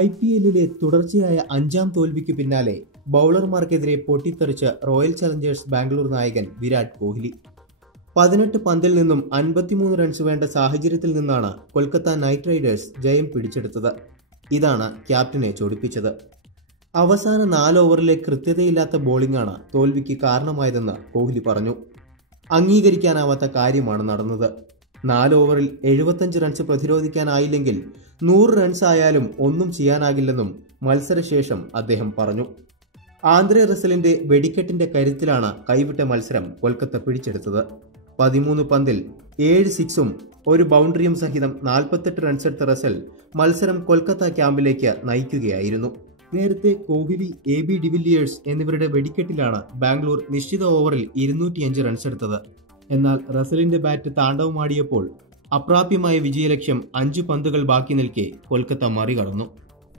I P എല്ലിലെ തുടർച്ചയായ അഞ്ചാം തോൽവിക്ക് പിന്നാലെ ബൗളർമാർക്കെതിരെ പൊട്ടിത്തെറിച്ച് റോയൽ ചലഞ്ചേഴ്സ് ബാംഗ്ലൂർ നായകൻ വിരാട് കോഹ്ലി. പതിനെട്ട് പന്തിൽ നിന്നും അൻപത്തിമൂന്ന് റൺസ് വേണ്ട സാഹചര്യത്തിൽ നിന്നാണ് കൊൽക്കത്ത നൈറ്റ് റൈഡേഴ്സ് ജയം പിടിച്ചെടുത്തത്. ഇതാണ് ക്യാപ്റ്റനെ ചൊടിപ്പിച്ചത്. അവസാന നാല് ഓവറിലെ കൃത്യതയില്ലാത്ത ബോളിംഗാണ് തോൽവിക്ക് കാരണമായതെന്ന് കോഹ്ലി പറഞ്ഞു. അംഗീകരിക്കാനാവാത്ത കാര്യമാണ് നടന്നത്. നാല് ഓവറിൽ എഴുപത്തഞ്ച് റൺസ് പ്രതിരോധിക്കാനായില്ലെങ്കിൽ നൂറ് റൺസ് ആയാലും ഒന്നും ചെയ്യാനാകില്ലെന്നും മത്സരശേഷം അദ്ദേഹം പറഞ്ഞു. ആന്ധ്ര റസലിന്റെ വെടിക്കെട്ടിന്റെ കരുത്തിലാണ് കൈവിട്ട മത്സരം കൊൽക്കത്ത പിടിച്ചെടുത്തത്. പതിമൂന്ന് പന്തിൽ ഏഴ് സിക്സും ഒരു ബൗണ്ടറിയും സഹിതം നാൽപ്പത്തെട്ട് റൺസെടുത്ത റസൽ മത്സരം കൊൽക്കത്ത ക്യാമ്പിലേക്ക് നയിക്കുകയായിരുന്നു. നേരത്തെ കോഹ്ലി എ ബി ഡിവില്ലിയേഴ്സ് എന്നിവരുടെ വെടിക്കെട്ടിലാണ് ബാംഗ്ലൂർ നിശ്ചിത ഓവറിൽ ഇരുന്നൂറ്റിയഞ്ച് റൺസെടുത്തത്. എന്നാൽ റസലിന്റെ ബാറ്റ് താണ്ഡവമാടിയപ്പോൾ അപ്രാപ്യമായ വിജയലക്ഷ്യം അഞ്ചു പന്തുകൾ ബാക്കി നിൽക്കെ കൊൽക്കത്ത മറികടന്നു.